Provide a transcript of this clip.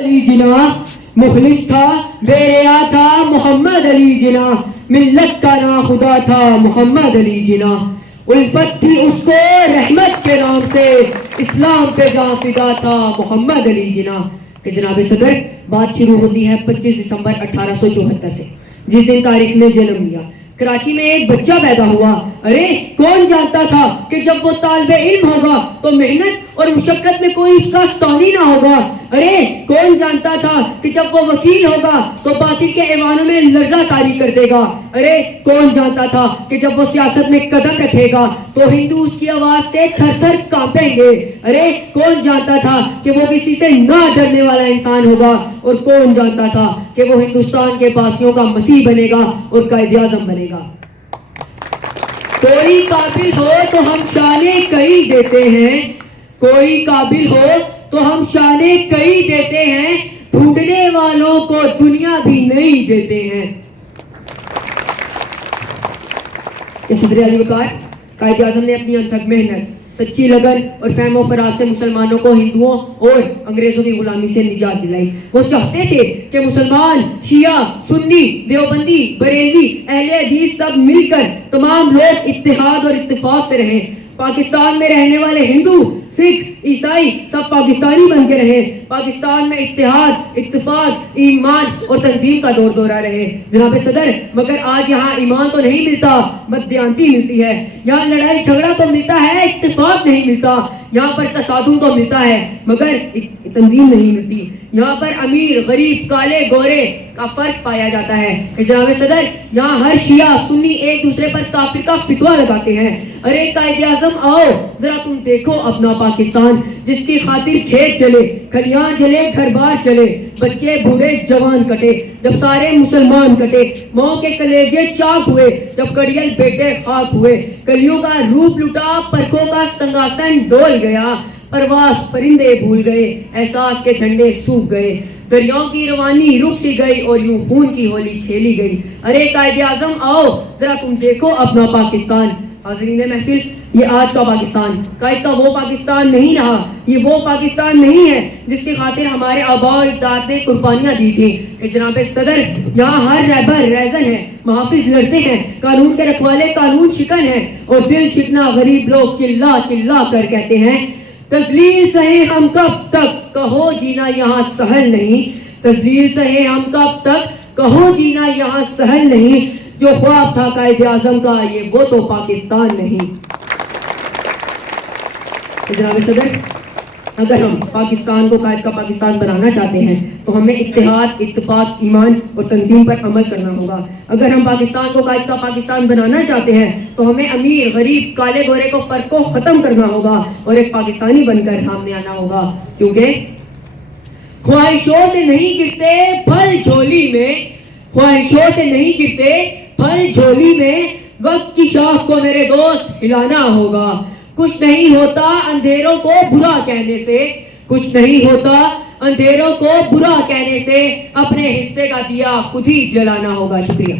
علی جناح مخلص تھا، بے ریا تھا محمد علی جناح، ملت کا نا خدا تھا محمد علی جناح، الفت تھی اس کو رحمت کے نام سے، اسلام پہ جان فدا تھا محمد علی جناح۔ کہ جناب صدر بات شروع ہوتی ہے 25 دسمبر 1874 سے، جس دن تاریخ نے جنم لیا۔ کراچی میں ایک بچہ پیدا ہوا۔ ارے کون جانتا تھا کہ جب وہ طالب علم ہوگا تو محنت اور مشقت میں کوئی اس کا ثانی نہ ہوگا۔ ارے کون جانتا تھا کہ جب وہ وکیل ہوگا تو باطل کے ایوانوں میں لرزہ طاری کر دے گا۔ ارے کون جانتا تھا کہ جب وہ سیاست میں قدم رکھے گا تو ہندو اس کی آواز سے تھر تھر کانپیں گے۔ ارے کون جانتا تھا کہ وہ کسی سے نہ ڈرنے والا انسان ہوگا، اور کون جانتا تھا کہ وہ ہندوستان کے باسیوں کا مسیح بنے گا اور قائد اعظم بنے گا۔ کوئی قابل ہو تو ہم شانے کئی دیتے ہیں، کوئی قابل ہو تو ہم شانے کئی دیتے ہیں، ڈھونڈنے والوں کو دنیا بھی نہیں دیتے ہیں۔ صدر علی وقار قائد اعظم نے اپنی انتھک محنت، سچی لگن اور فہم و فراز سے مسلمانوں کو ہندوؤں اور انگریزوں کی غلامی سے نجات دلائی۔ وہ چاہتے تھے کہ مسلمان، شیعہ، سنی، دیوبندی، بریلوی، اہل حدیث سب مل کر تمام لوگ اتحاد اور اتفاق سے رہیں۔ پاکستان میں رہنے والے ہندو، سکھ، عیسائی سب پاکستانی بن کے رہے۔ پاکستان میں اتحاد، اتفاق، ایمان اور تنظیم کا دور دورہ رہے۔ جناب صدر مگر آج یہاں ایمان تو نہیں ملتا، بددیانتی ملتی ہے۔ یہاں لڑائی جھگڑا تو ملتا ہے، اتفاق نہیں ملتا۔ یہاں پر تصادم تو ملتا ہے مگر تنظیم نہیں ملتی۔ یہاں پر امیر غریب، کالے گورے کا فرق پایا جاتا ہے۔ کہ جناب صدر یہاں ہر شیعہ سنی ایک دوسرے پر کافر کا فتویٰ لگاتے ہیں۔ ارے قائد اعظم آؤ ذرا تم دیکھو اپنا پاکستان، جس کی خاطر کھیت جلے، کھلیاں جلے، گھر بار چلے، بچے بوڑھے جوان کٹے، جب سارے مسلمان کٹے، ماں کے کلیجے چاک ہوئے، جب کڑیل بیٹے خاک ہوئے، کلیوں کا روپ لٹا، پرکھوں کا سنگاسن ڈول گیا، پرواز پرندے بھول گئے، احساس کے جھنڈے سوکھ گئے، دریاؤں کی روانی رک سی گئی اور یوں خون کی ہولی کھیلی گئی۔ ارے قائد اعظم آؤ ذرا تم دیکھو اپنا پاکستان۔ حاضرین محفل، یہ آج کا پاکستان قائد کا وہ پاکستان نہیں رہا، یہ وہ پاکستان نہیں ہے جس کی خاطر ہمارے آباء و اجداد نے قربانیاں دی تھیں۔ کہ جناب صدر یہاں ہر رہبر ریزن ہے، محافظ لڑتے ہیں، قانون کے رکھوالے قانون شکن ہیں، اور دل شکنا غریب لوگ چلا چلا کر کہتے ہیں تذلیل سہے ہم کب تک، کہو جینا یہاں سہل نہیں، تذلیل سہے ہم کب تک، کہو جینا یہاں سہل نہیں، جو خواب تھا قائد اعظم کا یہ وہ تو پاکستان نہیں۔ جناب صدر اگر ہم پاکستان کو قائد کا پاکستان بنانا چاہتے ہیں تو ہمیں اتحاد، اتفاق، ایمان اور تنظیم پر عمل کرنا ہوگا۔ اگر ہم پاکستان کو قائد کا پاکستان بنانا چاہتے ہیں تو ہمیں امیر غریب کالے گورے کو فرق کو ختم کرنا ہوگا اور ایک پاکستانی بن کر سامنے آنا ہوگا، کیونکہ خواہشوں سے نہیں گرتے پھل جھولی میں، خواہشوں سے نہیں گرتے پھل جھولی میں، وقت کی شاخ کو میرے دوست ہلانا ہوگا۔ کچھ نہیں ہوتا اندھیروں کو برا کہنے سے، کچھ نہیں ہوتا اندھیروں کو برا کہنے سے، اپنے حصے کا دیا خود ہی جلانا ہوگا۔ شکریہ۔